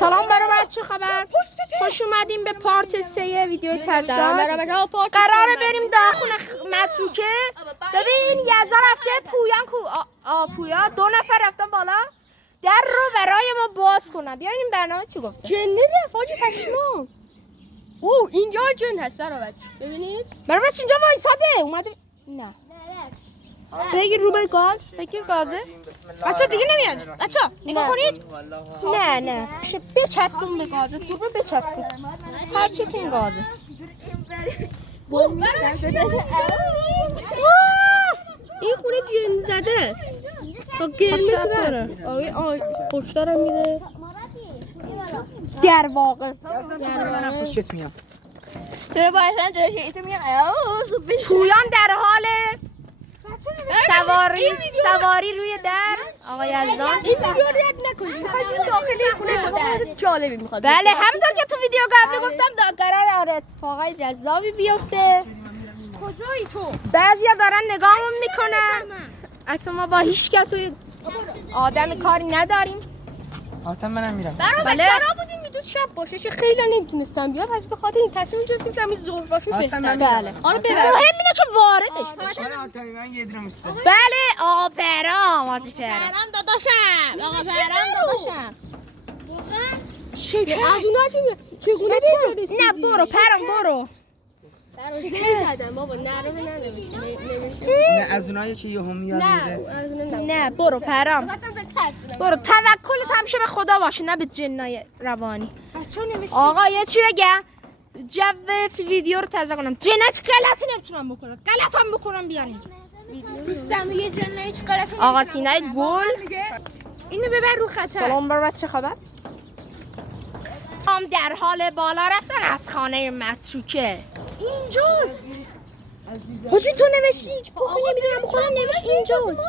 سلام برای چه خبر؟ خوش اومدیم به پارت 3 ویدیو ترسان. قراره بریم داخل متروکه. ببین یزا رفته پویان کو پویا 2 نفر رفتن بالا در رو برای ما باز کنن. بیاین این برنامه چی گفته؟ جنه فاجی پشمام. اینجا جن هست برابر. ببینید برای اینجا وایساده اومده. نه بگیر رو به گاز، بگیر گازه. بچه دیگه نمیاد. بچه نگاه کنید. نه بچسبون به گازه، دور رو بچسبون. هر چی تو این گازه. این خونه جن زده است. تا قرمز داره. آره پشتارم میره. در واقع من خوشت میام. تو باید جلوش تو میام. پویان در حال سواری روی در. آقا یزدان این ویدیو رو رد نکنید. میخواید داخل این خونه اتفاقات جالبی میخواد. بله همونطور که تو ویدیو قبلی گفتم قرار اتفاقای جذابی بیفته. کجایی تو؟ بعضیا دارن نگاهمون میکنن. اصلا ما با هیچ کس آدم کاری نداریم. آتم منم میرم. بله قرار بودیم میدون شب باشه چه خیلی نمیتونستم بیاد پس به خاطر این تصمیم گرفتیم که همین ظهر باشه بهتره. بله آره ببر. مهم اینه که واردش بشه. آتم من یه دونه مستم. بله آقا پرام حاجی پرام داداشم. آقا داداشم. شکر از اونا چگونه بیاریسی؟ نه برو پرام برو. شکر زدم بابا نرو ننوشی. نه از اونایی که یهو میاد میره. نه برو پرام برو. توکلت همیشه به خدا باشه نه به جنای روانی. آقا یه چی بگم جو ویدیو رو تازه کنم. جنات غلطی نمیتونم بکنم. غلط هم بکنم بیان اینجا. دوستم یه جنه هیچ غلطی آقا سینای گل اینو ببر رو خطر. سلام بر چه خبر؟ هم در حال بالا رفتن از خانه متروکه. اینجاست. حاجی تو نوشتی بخون نمیدونم خودم نوشت اینجاست.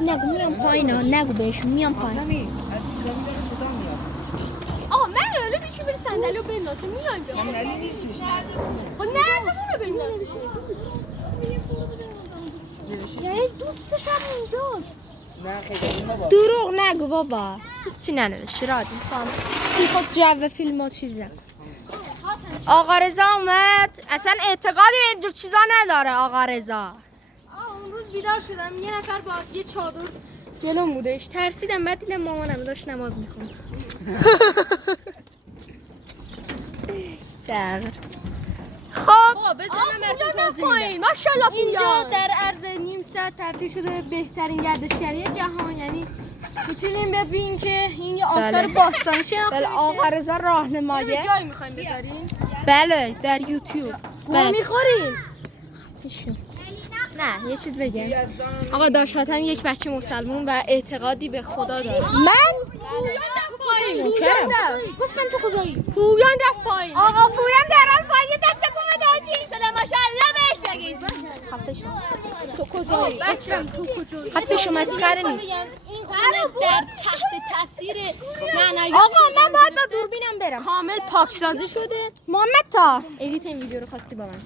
نگو میام پایین ها. نگو بهشون میام پایین. آتمی از این زمین داره صدا میاد. آقا من اولو بیشو بری صندلیو بندازه میاد. صندلی نیستش. خب نردمون رو بندازه. یعنی دوستش هم اینجاست. نه خیلی بابا. دروغ نگو بابا. چی ننوشتی رادی میخواد جو فیلم ها چیز نکن. آقا رضا اومد. اصلا اعتقادی به اینجور چیزا نداره آقا رضا. اون روز بیدار شدم یه نفر با یه چادر جلوم بودش ترسیدم بعد دیدم مامانم داشت نماز میخوند. خب بزنم براتون توضیح ماشاءالله اینجا در عرض نیم ساعت تبدیل شده به بهترین گردشگری جهان. یعنی میتونیم ببینیم که این یه آثار باستانی شناخته بله آقا رضا راهنمایه. جایی میخوایم بذارین؟ بله در یوتیوب. گوه میخورین؟ نه یه چیز بگم. آقا داشتم یک بچه مسلمون و اعتقادی به خدا داره. من گفتم تو کجایی؟ پویان رفت پایین. آقا پویان در حال پایین دست کمه داجی. سلام ماشاءالله بهش بگید. تو کجایی؟ بچه‌م تو کجایی؟ خفه مسخره نیست. این خونه در تحت تاثیر معنویات. آقا من باید با دوربینم برم. کامل پاکسازی شده. محمد تا ادیت این ویدیو رو خواستی با من.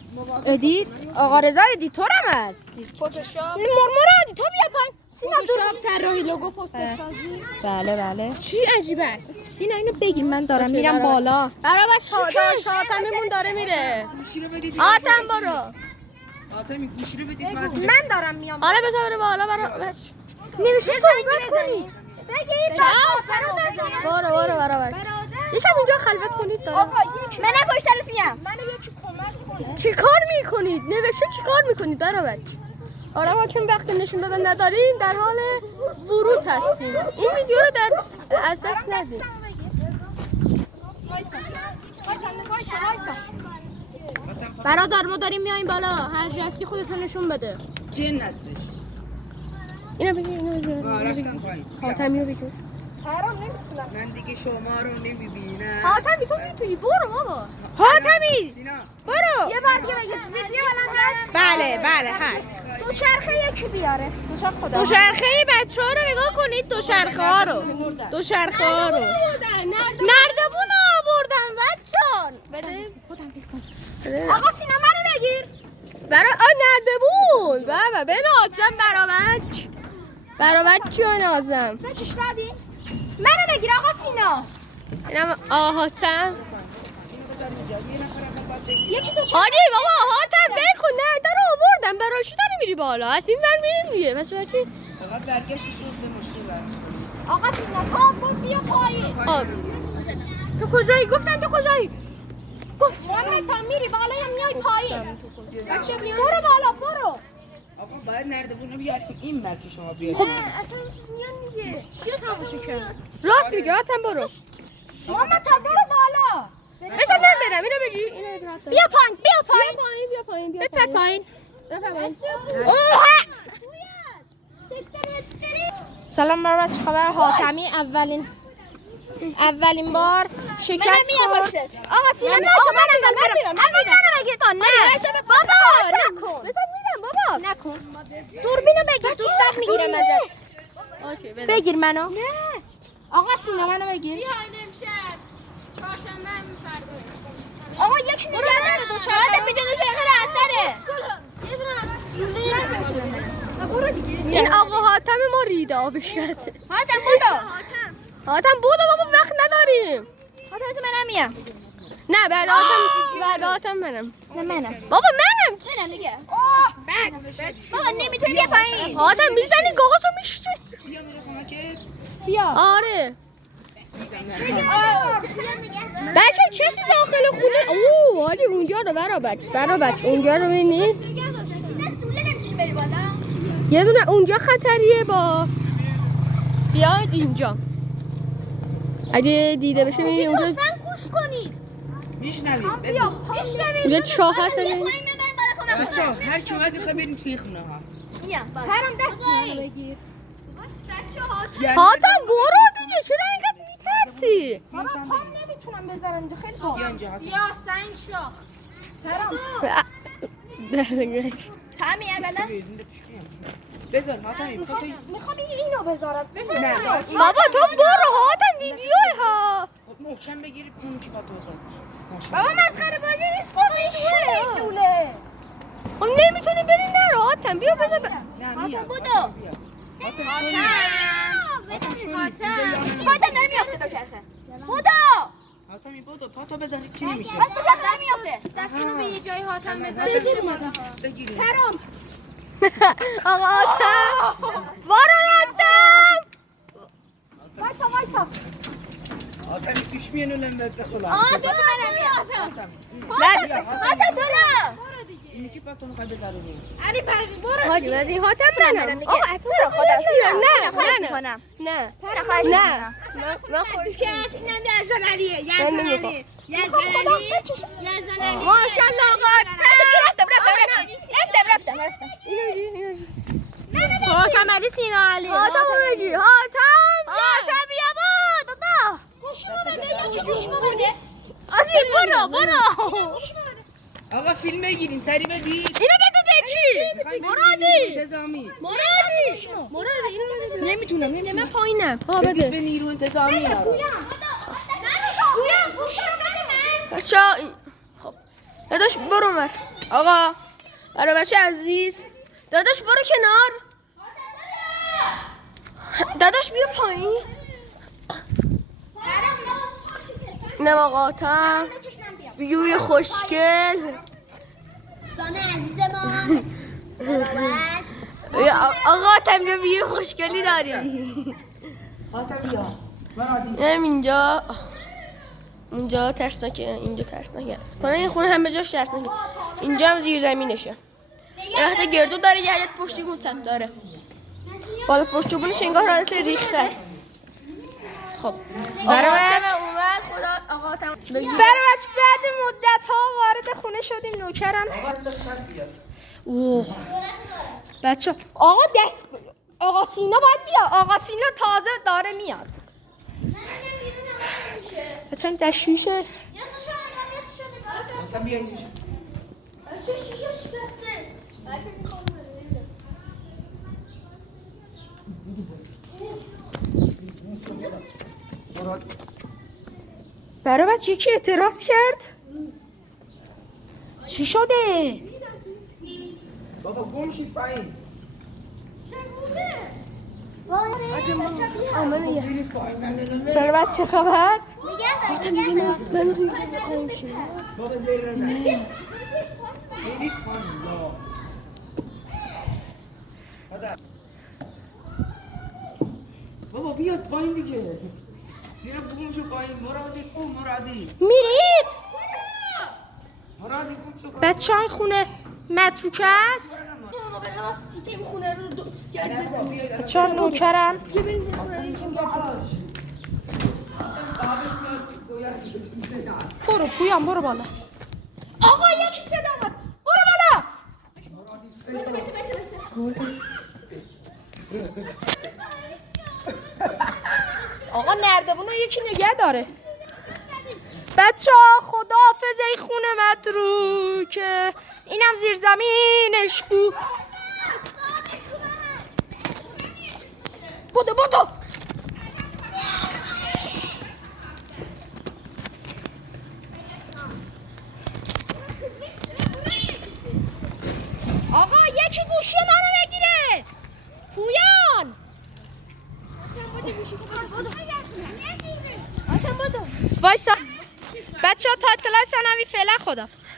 ادیت آقا رضا ادیتورم هست. فتوشاپ. مرمور ادیتور بیا پایین. سینا فتوشاپ طراحی لوگو پوستر سازی. بله چی عجیب است. سینا اینو بگیر من دارم میرم بالا. برای شاتممون داره میره. گوشی رو بدید. آتم برو. آتمی گوشی رو بدید. من دارم میام. آره بذار بالا برو. نمیشه صحبت کنی. بگید برو برابر. یکم اینجا خلوت کنید دارم. آقا من پشت تلفنم. منو یکی کمک کنه. چی کار میکنید؟ نوشته چی کار میکنید برابر؟ آره ما چون وقت نشون دادن نداریم در حال ورود هستیم. این ویدیو رو در اساس ندید. برادر ما داریم میایم بالا. هر جا هستی خودتون نشون بده. جن هستش. اینو بگیر. رفتم پایین. حاتمی رو بگیر. من دیگه شما رو نمیبینم. حاتمی تو میتونی برو بابا. حاتمی سینا برو. یه بار دیگه بگید ویدیو الان هست. بله هست. دوچرخه یکی بیاره. دوچرخه خدا. دوچرخه بچه‌ها رو نگاه کنید. دوچرخه ها رو. نردبون آوردن بچه‌ان. بده. آقا سینا منو بگیر. برای نردبون. بابا بنازم برابر چه نازم. بچش رادی. منو بگیر آقا سینا. اینم حاتم. یکی دو هادی بابا حاتم بکن نه در آوردم برای چی داری میری بالا؟ از این ور میریم دیگه. بس بچی. فقط برگشت شد به مشکل برمی‌خوره. آقا سینا پا بود بیا پایین. خب. تو کجایی؟ گفتم تو کجایی؟ گفت محمد تا میری بالا یا میای پایین؟ بچه برو بالا برو. آقا باید نردبونو بیاریم این بر که شما بیارید. خب اصلا این چیز میان میگه. چیه تماشا کرد؟ راست میگه حاتم برو. محمد تا برو بالا. بذار من برم اینو بگی. اینو بگی. بیا پایین بیا پایین. بیا پایین. بپر پایین. بپر پایین. اوه. سلام مرحبا چه خبر؟ حاتمی اولین بار شکست خورد. آقا سینا نه منم منو بگیر نه بابا نکن. بذار میرم بابا. نکن. دوربینو بگیر دورت میگیرم ازت. اوکی بذار. بگیر منو. نه. آقا سینا منو بگیر. بیا امشب چهارشنبه همین فردا. آقا یکی دیگه داره دوچرخه میده دوچرخه راحت‌تره. یه دونه از لوله برو دیگه. این آقا حاتم ما ریده آبش کرده. حاتم بودو. حاتم بودو بابا وقت نداریم. حاتم من نمیام. نه بعد حاتم منم. نه منم. بابا منم منم دیگه. بس. بابا نمیتونی بیا پایین. حاتم میزنی کاغذو میشتی. بیا میره کمکت. بیا. آره. بچه چیزی داخل خونه اوه حاجی اونجا رو برابر اونجا رو ببینی یه دونه اونجا خطریه با بیاید اینجا اگه دیده بشه ببینید اونجا گوش کنید. میشنویم ببین. اونجا چاه هست بچه ها هر کی اومد میخواه بریم توی خونه ها. پرم دست منو بگیر. حاتم برو دیگه چرا اینقدر میترسی من پام نمیتونم بذارم اینجا خیلی بالا. بیا اینجا حاتم. پرم. تمی اولا اینجا پیش بیام. بذار حاتمی پاتوی. میخوام اینو بذارم. نه بابا تو برو حاتم ویدیوه ها خب محکم بگیرید اون کی پاتو بذار. بابا مسخره بازی نیست. بابا این چه دوله؟ خب نمیتونی بری نرو حاتم بیا بذار نه میام. بودو. حاتم حاتم داره میافته دوچرخه. بودو. حاتمی بودو پاتو بذارید چی نمیشه. دوچرخه داره میافته. دستونو به یه جای حاتم بذار بگیرید. پرم. آقا حاتم برو حاتم وایسا. حاتمی پیش بیان و لنبت بخلا. تو منم میاد. حاتم برو. اینی کی پاتو میخواد بذاره رو. علی پروین برو. حاجی بدی حاتم منم آقا برو خدا. نه نه خواهش میکنم من خواهش اینم یزدانیه. من نمیخوام یزدانی. ماشاءالله آقا رفتم. اینو حاتم علی سینا علی. حاتم رو بگیر حاتم بیا بابا. گوشیمو بده یکی گوشیمو بده. برو. آقا فیلم بگیریم سری بدید. اینو بده به کی مرادی انتظامی. مرادی اینو بده نمیتونم. من پایینم بدید به نیرو انتظامی اینا رو. بچه خب داداش برو من آقا برای بچه عزیز داداش برو کنار داداش بیا پایین اینم آقا حاتم ویوی خوشگل سانه عزیز ما. آقا حاتم یه ویوی خوشگلی داری حاتم بیا. اینم اینجا ترسناکه اینجا ترسناکه کنه این خونه همه جاش ترسناکه اینجا هم زیر زمینشه یه حالت گردو داره یه حالت پشتیگون سمت داره بالا پشتیگونش انگار حالت ریخته خب برای بچه بعد مدت ها وارد خونه شدیم نوکرم اوه بچه آقا سینا باید بیا آقا سینا تازه داره میاد بچه این دشویشه حاتم بیا اینجا. برای بچه یکی اعتراض کرد. چی شده؟ بابا گم شید پایین. بر بچه خبر منو تو اینجا میخوایم شیم بابا زیر رزن خیلی پایین بابا بیاد پایین دیگه زیر بگومشو پایین مرادی میرید مرادی گومشو پایین بچه های خونه متروکه است بچه ها نوکرن برو پویان برو بالا آقا یکی صدا آمد برو بالا آقا نردبونو یکی نگه داره بچه ها خداحافظ ای خونه متروکه اینم زیر زمینش بود بدو آقا یکی گوشی منو بگیره پویان وایسا بچه ها تا اطلاع ثانوی فعلا خداحافظ